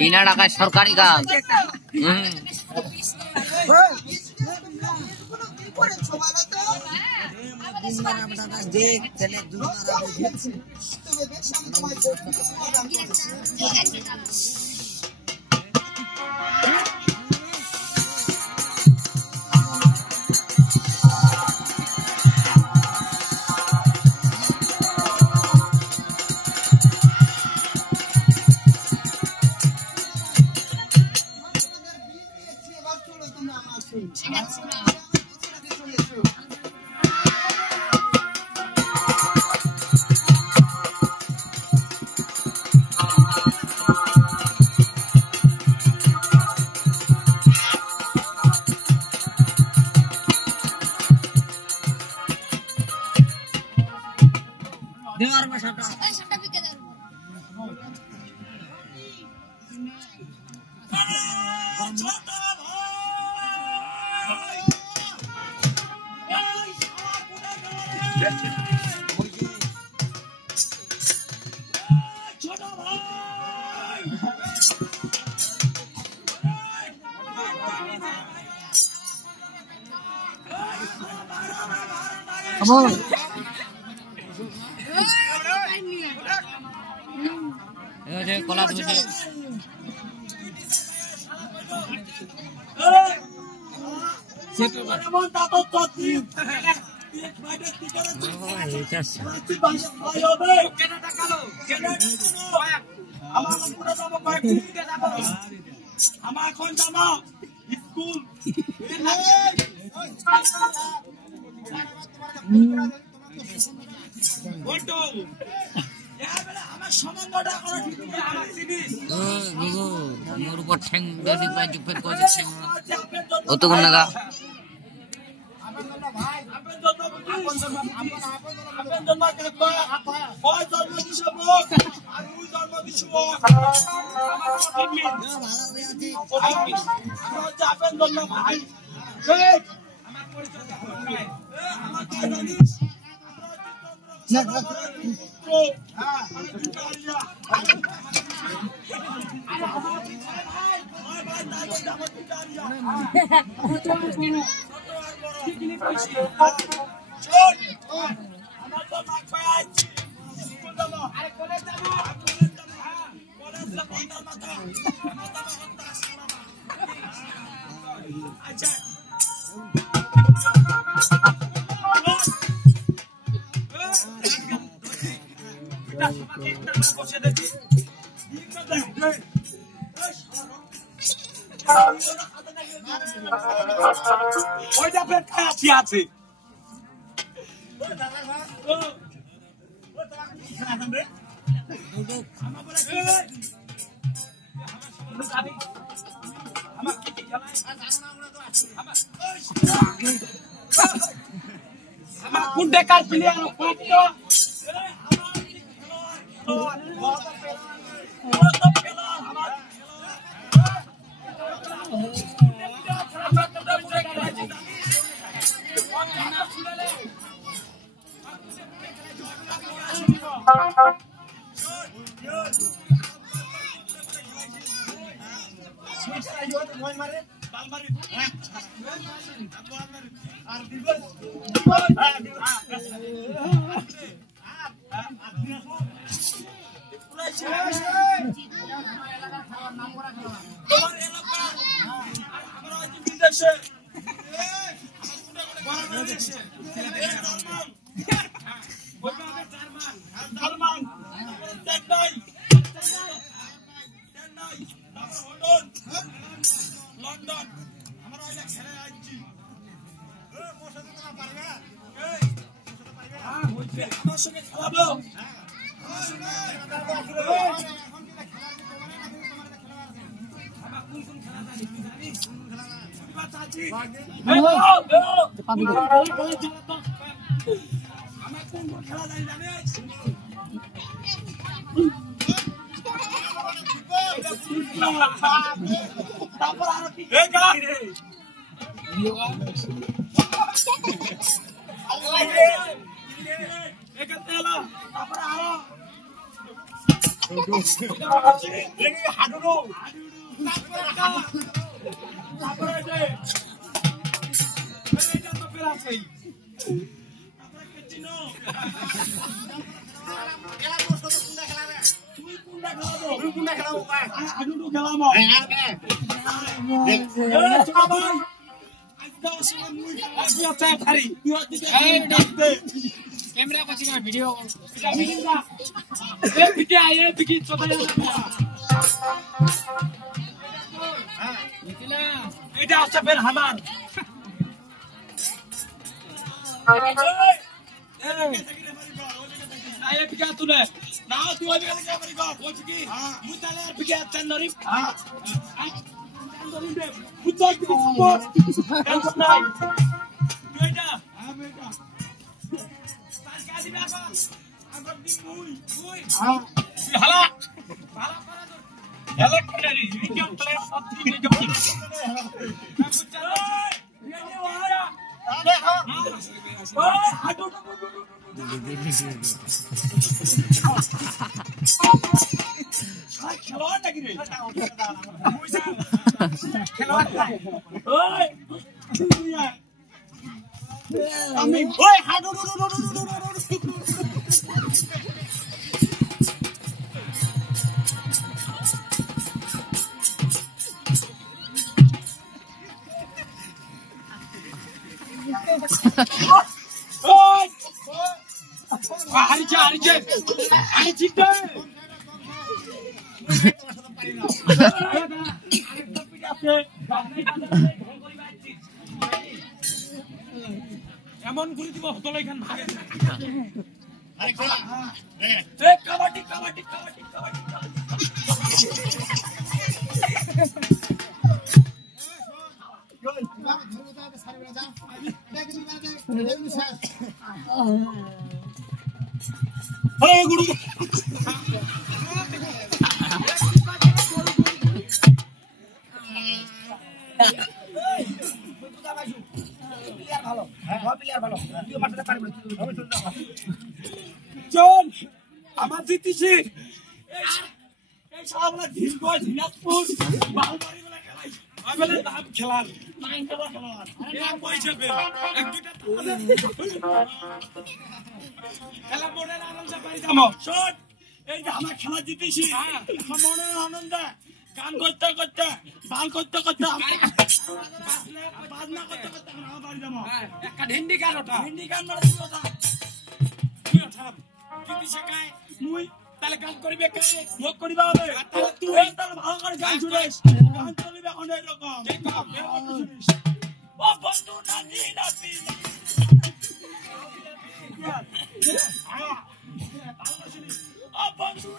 বিনা টাকায় সরকারি কাজ। কলা অতক্ষণ নাগা ওইটা পেট খাচ্ছি আছে আমার কোন বেকার প্লেয়ার লন্ডন আমরা আইলা খেলে আইছি আমার সঙ্গে খেলাবো খেলা জানিস তারপর আরো কি कैमरा को चिका वीडियो ए बिके आए बिके चोदा हां निकला এটা আছে ফের হামান আয়ে বিকে তুলে না তুই ওই বিকে ক্যামেরা কর ওই বিকে মুই তালে আর বিকে চন্দরি হ্যাঁ চন্দরি দে ফুটবল বিকে সাপোর্ট টেনশন নাই তুই এটা হ্যাঁ বেটা Hala. Hala kari. Ini play satu ini jauh. Khelawan lagi ni. Khelawan. Oi. Amin. Oi, aduh. এমন করে দিব হতল এখান ভাগে আরে খেলা এ কাবাডি গুরু জন আমার জিতেছি এই সামনে ঢিলগড় দিনাজপুর বাহুবাড়ি বলে খেলাই আবেলে নাম খেলার নাম খেলার এক পয়সা বের এক দুইটা খেলা মনের আনন্দ পাই যাবো শোন এই যে আমরা খেলা জিতেছি মনের আনন্দ গান করতে করতে বাল করতে করতে বাজনা করতে করতে আমরা বাড়ি যাবো একটা হিন্দি গান মানে কি কথা তুই ওঠাম যদি শেখায় মুই তাহলে গান করিবে কে মোক করিবা হবে তাহলে তুই তাহলে ভালো করে গান শুনিস গান চলিবে এখন এরকম শুনিস ও বন্ধু নাচি ও বন্ধু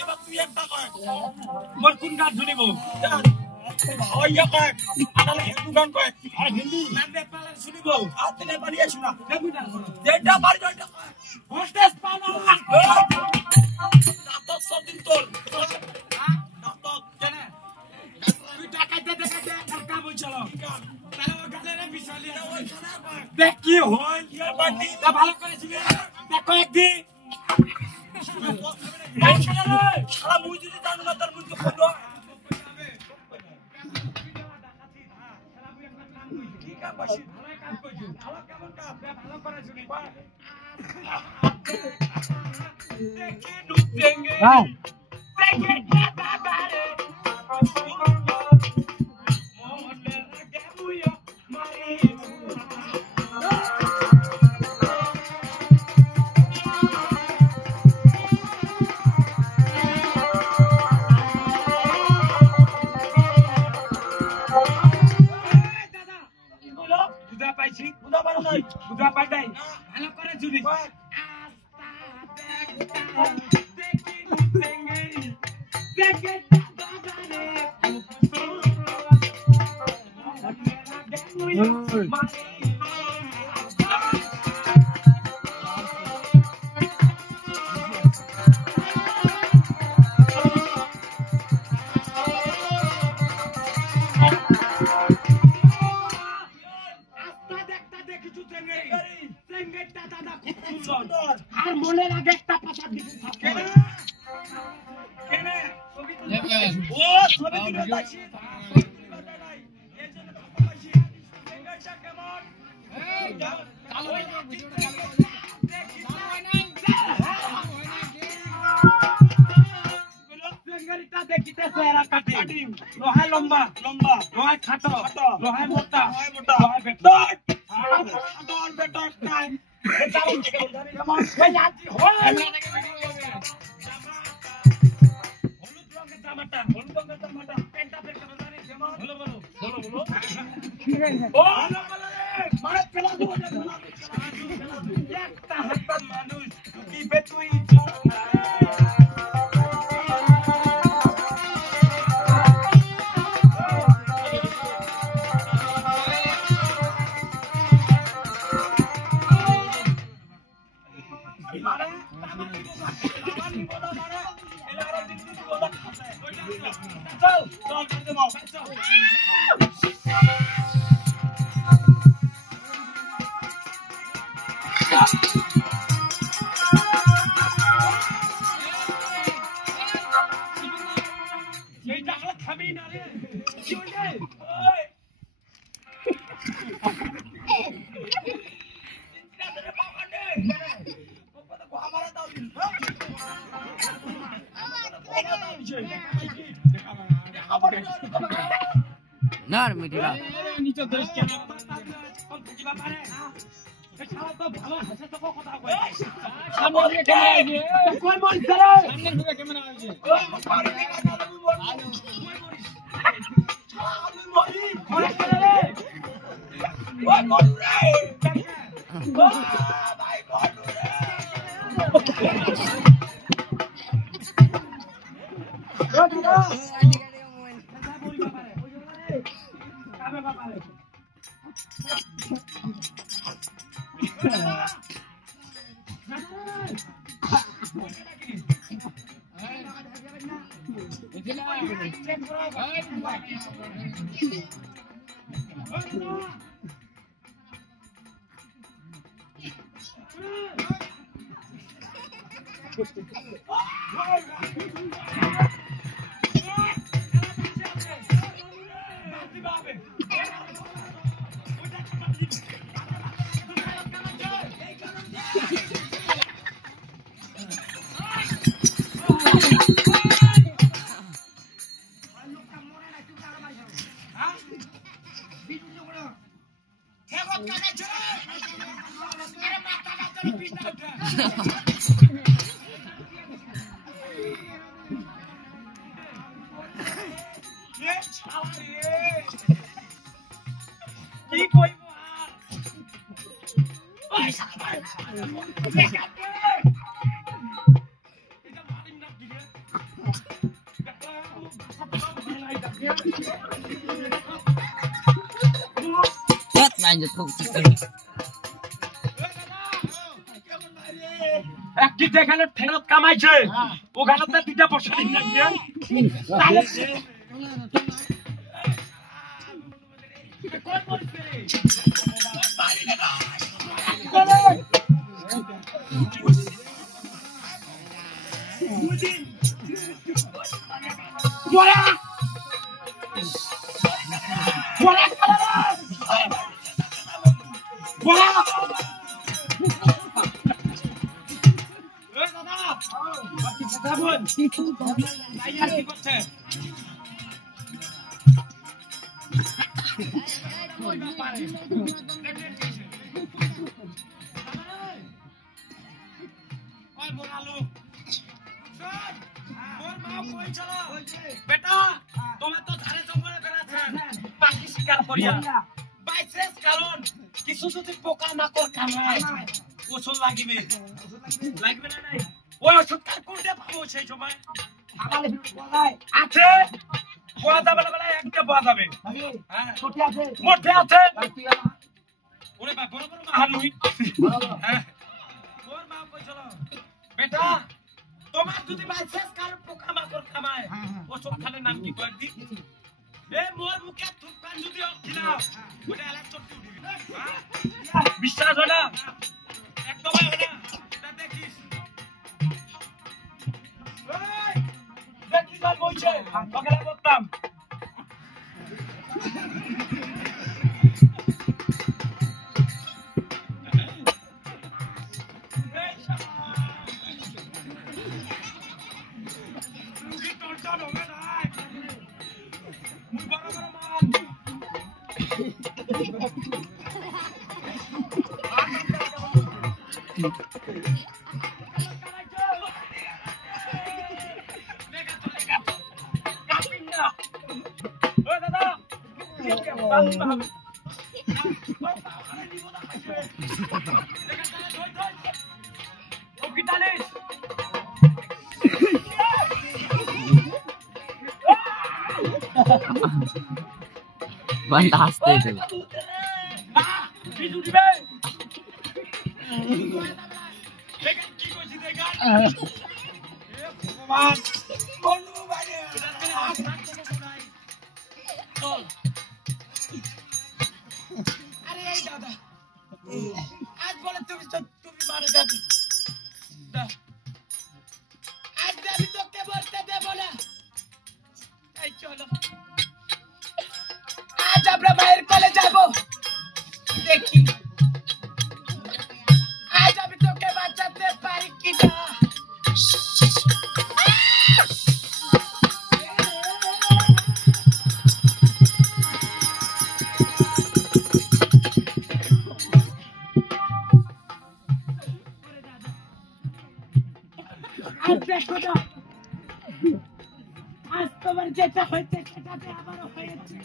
এবার তুই একটা কর মোর কোন গান শুনিব ভাইয়া কয় আনালে হিন্দু গান কয় আর হিন্দি না নেপাল শুনিব আর তেলে বাড়িয়ে শোনা যেটা বাড়ি ওইটা কয় হোস্টেস পানা নাটক সব দিন তোর নাটক জানে তুই টাকা দে টাকা বইছলো তাহলে ও গালের বিশালি দেখ কি হয় ইয়া বাড়ি তা ভালো করে শুনে দেখো একদিন শালা মুই যদি জানো না তার মুই তো কত কি কাম বাসি ভালো কাম কইছো ভালো কেমন কাম ভালো করে শুনি দেখে নুতেঙ্গে দেখে দাদা রে মোহনে লাগে মুইও মারি বুঝা পারো নাই বুঝা পাই নাই ভালো করে শুনি আস্তা দেখি নুতেঙ্গে দেখে দাদা রে মোহনে লাগে মুইও মারি আর মনে লাগে একটা পাশা দিকে থাকে কেনে ছবি তুলে ও ছবি তুলে তাইছি নাই এর জন্য পাশাপাশি সিঙ্গারটা কেমন এই চালু হয় না ভিডিওটা চালু হয় না সিঙ্গারটা দেখিতেছে এরা কাটি লোহা লম্বা লম্বা লোহা খাটো লোহা মোটা লোহা বেটা আদর বেটা নাই মানুষ খাবি না রে কি হইছে ওই চিন্তা করে পাকানে কত কো আমারে দাও দিন না মিটিলা নিচে দেশ কেন কোন বুঝিবা পারে এ শালা তো ভালো হাসে তো কথা কই সামনে ক্যামেরা আছে কোন মন চলে সামনে থেকে ক্যামেরা আছে ওই পারে না দাদু বল আমি মরি মরে চলে রে ওই মরু রে ও ভাই মরু রে ও দিদা কি কইব আর Chết mày giật thục একটি দেখালে ফেরত কামাইছে ওখানে তো দুইটা পয়সা দিন না তাহলে কোন বলছে বড়া বড়া বড়া বেটা তোমার তো ধারে জঙ্গলে বেড়াচ্ছেন পাখি শিকার করিয়া বাইশেষ কারণ কিছু যদি পোকা মাকড় কামড়ায় ওষুধ লাগিবে লাগবে না নাই ওই ওষুধটা কোনটা পাবো সেই সময় আছে পাওয়া যাবে না বলে একটা পাওয়া যাবে মোটে আছে ওরে বাপ বড় বড় মাহান নই হ্যাঁ ওর মা কইছিল বেটা তোমার যদি বাইশেষ কারণ পোকা মাকড় খামায় ওষুধ খালে নাম কি কই দি এ মোর মুখে থুকান যদি খিলাও ওটা এলা চট্টু দিবি বিশ্বাস হয় না একদম হয় না তা দেখিস এই দেখিস আর বইছে ওকে বলতাম बंदा हंसते थे आज बोले तुम मारे जाबी आज जाबी तो के बोलते दे बोला এই চলো আজ আমরা বাইরে কলে যাব দেখি আজ আমি তোকে বাঁচাতে পারি কি না আজ দেখো না আজ তোমার যেটা হয়েছে সেটাতে আবারও হয়েছে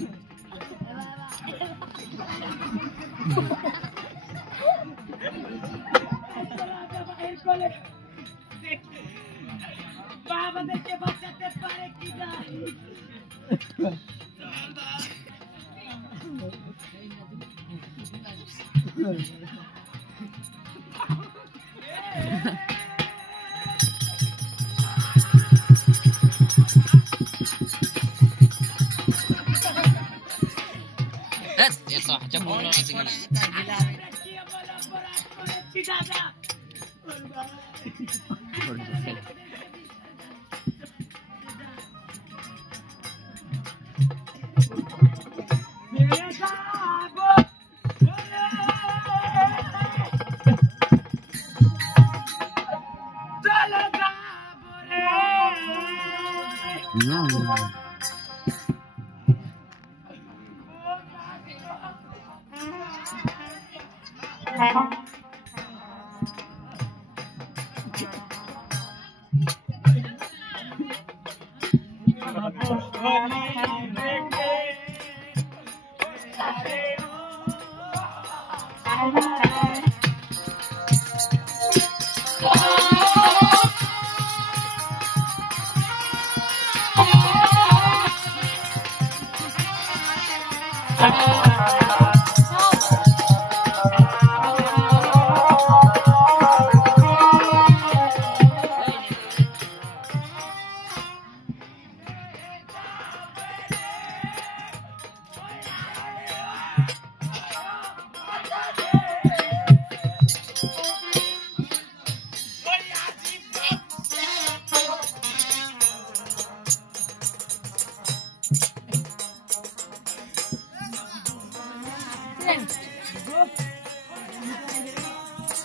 আমাদেরকে বাঁচাতে পারে কি না يا صاح جابوا لنا سيجاره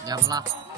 Ya Allah.